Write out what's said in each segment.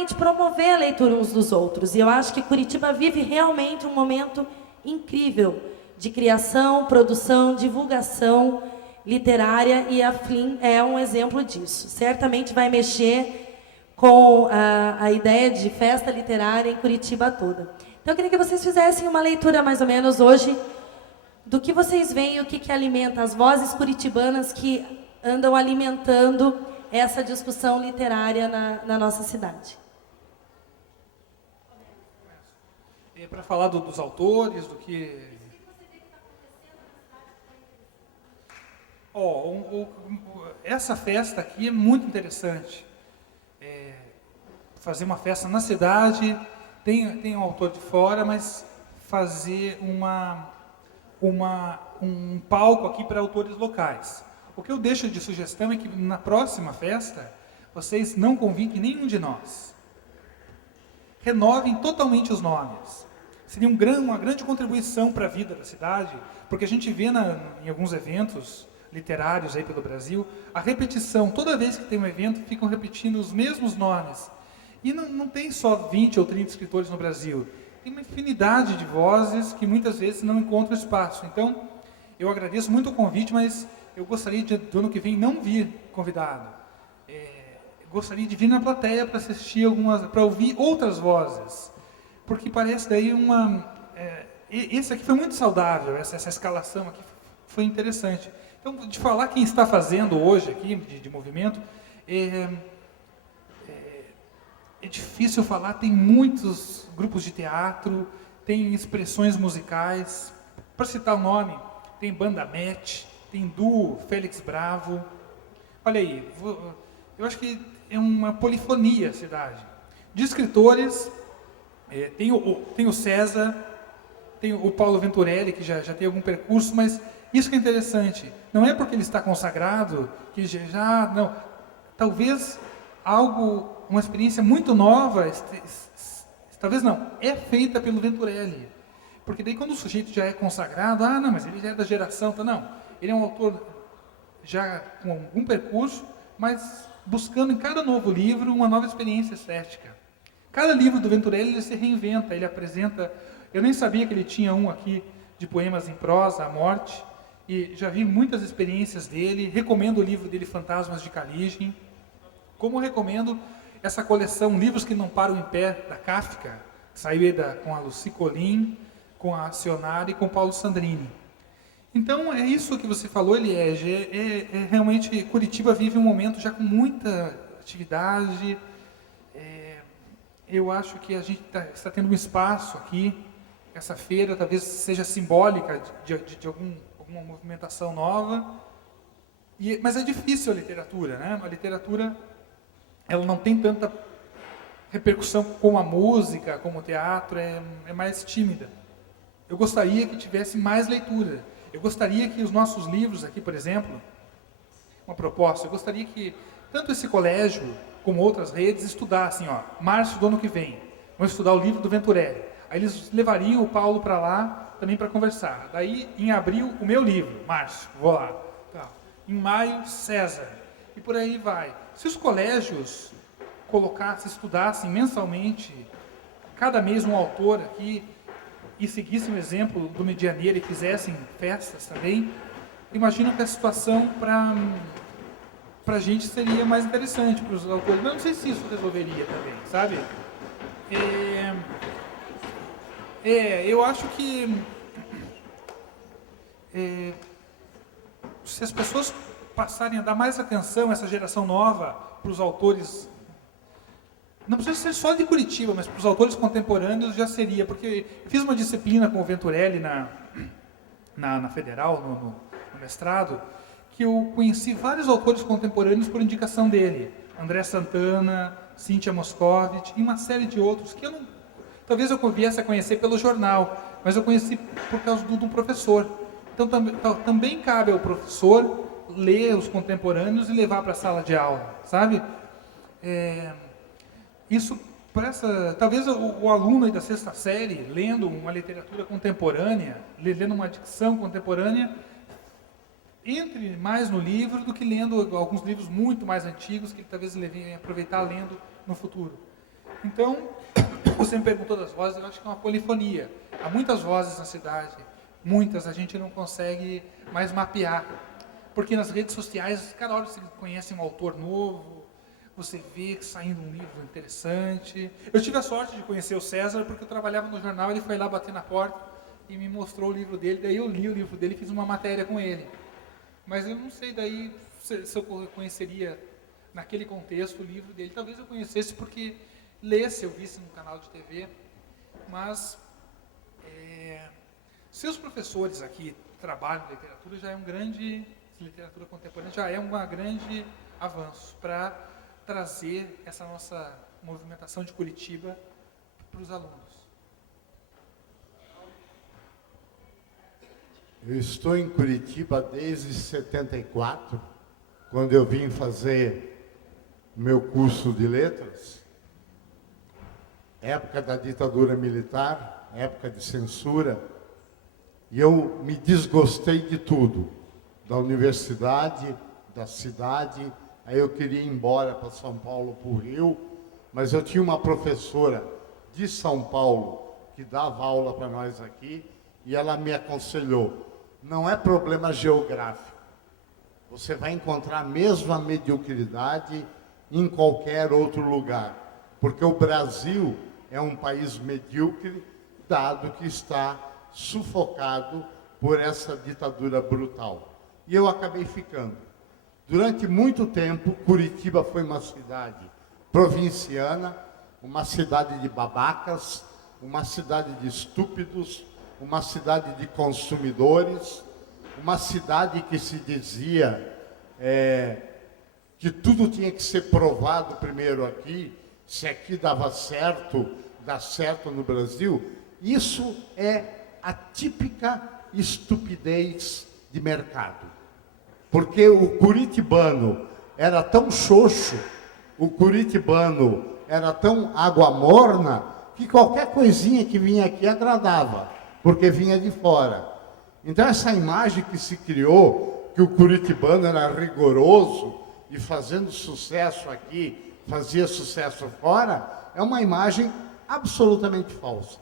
realmente promover a leitura uns dos outros. E eu acho que Curitiba vive realmente um momento incrível de criação, produção, divulgação literária, e a FLIM é um exemplo disso. Certamente vai mexer com a ideia de festa literária em Curitiba toda. Então eu queria que vocês fizessem uma leitura mais ou menos hoje do que vocês veem, o que alimenta as vozes curitibanas que andam alimentando essa discussão literária na nossa cidade. Para falar dos autores, do que... essa festa aqui é muito interessante. Fazer uma festa na cidade, tem um autor de fora, mas fazer um palco aqui para autores locais. O que eu deixo de sugestão é que na próxima festa, vocês não convidem nenhum de nós. Renovem totalmente os nomes. Seria uma grande contribuição para a vida da cidade, porque a gente vê em alguns eventos literários aí pelo Brasil, a repetição, toda vez que tem um evento, ficam repetindo os mesmos nomes. E não tem só 20 ou 30 escritores no Brasil, tem uma infinidade de vozes que muitas vezes não encontram espaço. Então, eu agradeço muito o convite, mas eu gostaria do ano que vem não vir convidado. Gostaria de vir na plateia para assistir para ouvir outras vozes, porque parece daí esse aqui foi muito saudável, essa escalação aqui foi interessante. Então, de falar quem está fazendo hoje aqui, de movimento, é difícil falar, tem muitos grupos de teatro, tem expressões musicais. Para citar o nome, tem Banda Match, tem Duo Félix Bravo. Olha aí, eu acho que é uma polifonia a cidade. De escritores, tem o César, tem o Paulo Venturelli, que já tem algum percurso, mas isso que é interessante. Não é porque ele está consagrado que não. Talvez uma experiência muito nova, talvez não, é feita pelo Venturelli. Porque daí quando o sujeito já é consagrado, não, mas ele já é da geração, não. Ele é um autor já com algum percurso, mas buscando em cada novo livro uma nova experiência estética. Cada livro do Venturelli ele se reinventa, ele apresenta... Eu nem sabia que ele tinha um aqui de poemas em prosa, A Morte, e já vi muitas experiências dele. Recomendo o livro dele, Fantasmas de Caligem. Como recomendo essa coleção Livros que Não Param em Pé, da Kafka, que saiu com a Lucy Colin, com a Cionara e com o Paulo Sandrini. Então, é isso que você falou, Eliege, realmente, Curitiba vive um momento já com muita atividade. Eu acho que a gente está tendo um espaço aqui, essa feira talvez seja simbólica de alguma movimentação nova, mas é difícil a literatura, né? A literatura ela não tem tanta repercussão como a música, como o teatro, é mais tímida. Eu gostaria que tivesse mais leitura. Eu gostaria que os nossos livros aqui, por exemplo, uma proposta, eu gostaria que tanto esse colégio como outras redes estudassem, março do ano que vem, vão estudar o livro do Venturelli. Aí eles levariam o Paulo para lá também para conversar. Daí, em abril, o meu livro, março, vou lá. Tá. Em maio, César. E por aí vai. Se os colégios estudassem mensalmente, cada mês um autor aqui, e seguissem o exemplo do Medianeira e fizessem festas também, imagino que a situação para a gente seria mais interessante para os autores. Mas não sei se isso resolveria também, sabe? Eu acho que se as pessoas passarem a dar mais atenção a essa geração nova para os autores, não precisa ser só de Curitiba, mas para os autores contemporâneos já seria, porque eu fiz uma disciplina com o Venturelli na Federal, no mestrado, que eu conheci vários autores contemporâneos por indicação dele. André Santana, Cíntia Moscovitch e uma série de outros que talvez eu viesse a conhecer pelo jornal, mas eu conheci por causa de um professor. Então também cabe ao professor ler os contemporâneos e levar para a sala de aula, sabe? Isso talvez o aluno aí da sexta série, lendo uma literatura contemporânea, lendo uma dicção contemporânea, entre mais no livro do que lendo alguns livros muito mais antigos que talvez ele venha aproveitar lendo no futuro. Então, você me perguntou das vozes, eu acho que é uma polifonia. Há muitas vozes na cidade, muitas a gente não consegue mais mapear. Porque nas redes sociais, cada hora você conhece um autor novo, você vê saindo um livro interessante. Eu tive a sorte de conhecer o César porque eu trabalhava no jornal, ele foi lá bater na porta e me mostrou o livro dele, daí eu li o livro dele e fiz uma matéria com ele. Mas eu não sei daí se eu conheceria naquele contexto o livro dele. Talvez eu conhecesse porque lesse, eu visse no canal de TV, mas seus professores aqui trabalham em literatura já é um grande, literatura contemporânea já é um grande avanço para trazer essa nossa movimentação de Curitiba para os alunos. Eu estou em Curitiba desde 74, quando eu vim fazer meu curso de letras, época da ditadura militar, época de censura, e eu me desgostei de tudo, da universidade, da cidade. Aí eu queria ir embora para São Paulo, para o Rio, mas eu tinha uma professora de São Paulo que dava aula para nós aqui, e ela me aconselhou, não é problema geográfico, você vai encontrar a mesma mediocridade em qualquer outro lugar, porque o Brasil é um país medíocre, dado que está sufocado por essa ditadura brutal. E eu acabei ficando. Durante muito tempo, Curitiba foi uma cidade provinciana, uma cidade de babacas, uma cidade de estúpidos, uma cidade de consumidores, uma cidade que se dizia que tudo tinha que ser provado primeiro aqui, se aqui dava certo, dá certo no Brasil. Isso é a típica estupidez de mercado. Porque o curitibano era tão xoxo, o curitibano era tão água morna, que qualquer coisinha que vinha aqui agradava, porque vinha de fora. Então essa imagem que se criou, que o curitibano era rigoroso e fazendo sucesso aqui, fazia sucesso fora, é uma imagem absolutamente falsa.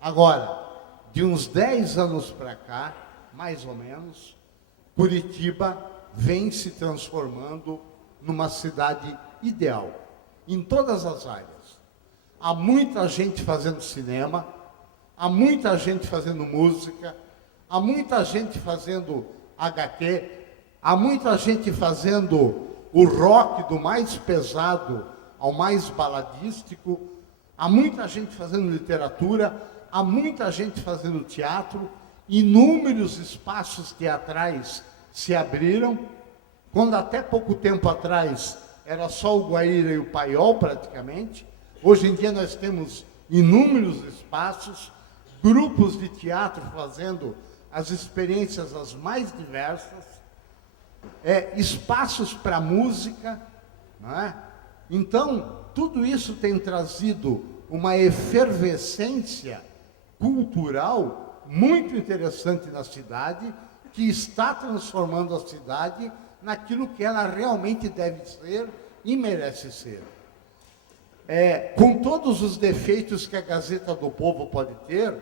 Agora, de uns 10 anos para cá, mais ou menos, Curitiba vem se transformando numa cidade ideal, em todas as áreas. Há muita gente fazendo cinema, há muita gente fazendo música, há muita gente fazendo HQ, há muita gente fazendo o rock do mais pesado ao mais baladístico, há muita gente fazendo literatura, há muita gente fazendo teatro, inúmeros espaços teatrais se abriram, quando até pouco tempo atrás era só o Guaíra e o Paiol praticamente. Hoje em dia nós temos inúmeros espaços, grupos de teatro fazendo as experiências as mais diversas, espaços para música, não é? Então, tudo isso tem trazido uma efervescência cultural muito interessante na cidade, que está transformando a cidade naquilo que ela realmente deve ser e merece ser. Com todos os defeitos que a Gazeta do Povo pode ter,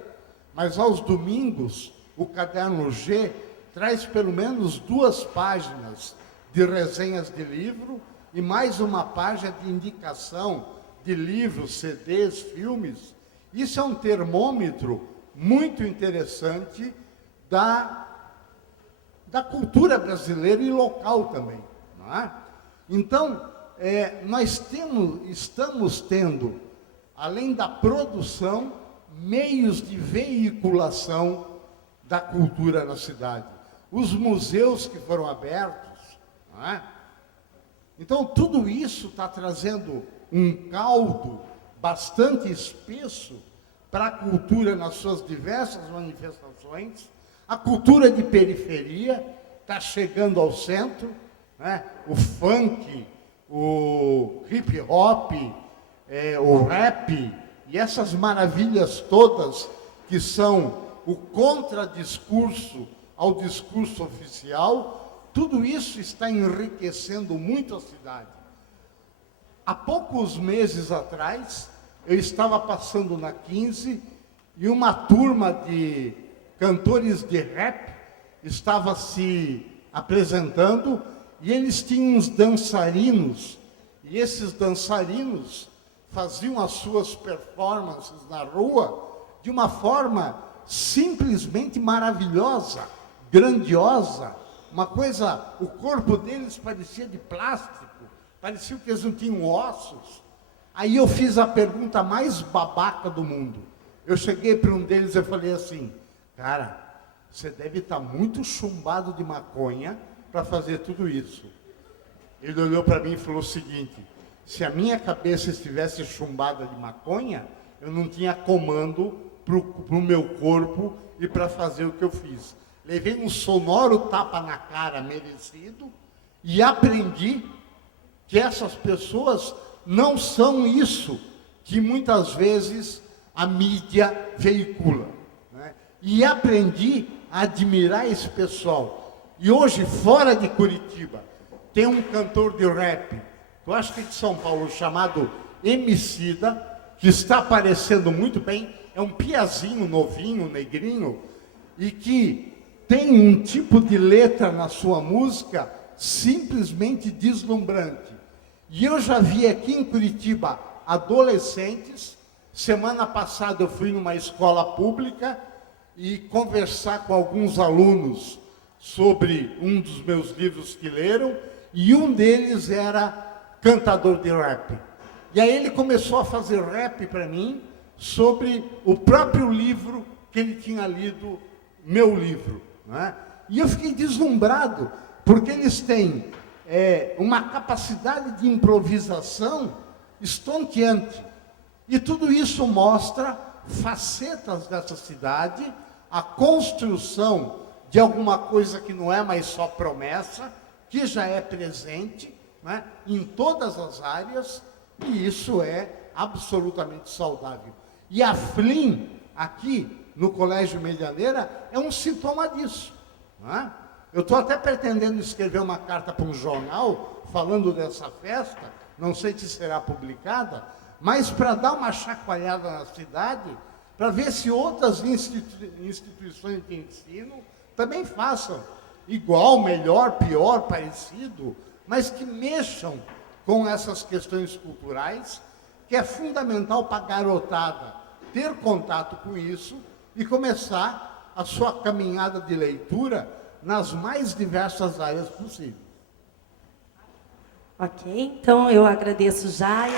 mas aos domingos o Caderno G traz pelo menos 2 páginas de resenhas de livro e mais uma página de indicação de livros, CDs, filmes. Isso é um termômetro muito interessante da cultura brasileira e local também, não é? Então, nós estamos tendo, além da produção, meios de veiculação da cultura na cidade. Os museus que foram abertos, não é? Então, tudo isso está trazendo um caldo bastante espesso para a cultura nas suas diversas manifestações. A cultura de periferia está chegando ao centro, né? O funk, o hip hop, o rap e essas maravilhas todas que são o contradiscurso ao discurso oficial, tudo isso está enriquecendo muito a cidade. Há poucos meses atrás, eu estava passando na 15 e uma turma de cantores de rap estava se apresentando e eles tinham uns dançarinos, e esses dançarinos faziam as suas performances na rua de uma forma simplesmente maravilhosa, grandiosa, uma coisa, o corpo deles parecia de plástico, parecia que eles não tinham ossos. Aí eu fiz a pergunta mais babaca do mundo. Eu cheguei para um deles e falei assim, cara, você deve estar muito chumbado de maconha para fazer tudo isso. Ele olhou para mim e falou o seguinte, se a minha cabeça estivesse chumbada de maconha, eu não tinha comando para o meu corpo e para fazer o que eu fiz. Levei um sonoro tapa na cara merecido e aprendi que essas pessoas não são isso que muitas vezes a mídia veicula, né? E aprendi a admirar esse pessoal. E hoje, fora de Curitiba, tem um cantor de rap, eu acho que é de São Paulo, chamado Emicida, que está aparecendo muito bem, é um piazinho novinho, negrinho, e que tem um tipo de letra na sua música simplesmente deslumbrante. E eu já vi aqui em Curitiba adolescentes. Semana passada eu fui numa escola pública e conversar com alguns alunos sobre um dos meus livros que leram, e um deles era cantador de rap. E aí ele começou a fazer rap para mim sobre o próprio livro que ele tinha lido, meu livro, né? E eu fiquei deslumbrado, porque eles têm uma capacidade de improvisação estonteante. E tudo isso mostra facetas dessa cidade, a construção de alguma coisa que não é mais só promessa, que já é presente, né, em todas as áreas, e isso é absolutamente saudável. E a FLIM, aqui no Colégio Medianeira, é um sintoma disso, né? Eu estou até pretendendo escrever uma carta para um jornal falando dessa festa, não sei se será publicada, mas para dar uma chacoalhada na cidade, para ver se outras instituições de ensino também façam igual, melhor, pior, parecido, mas que mexam com essas questões culturais, que é fundamental para a garotada ter contato com isso e começar a sua caminhada de leitura nas mais diversas áreas possíveis. Ok, então eu agradeço, Jair.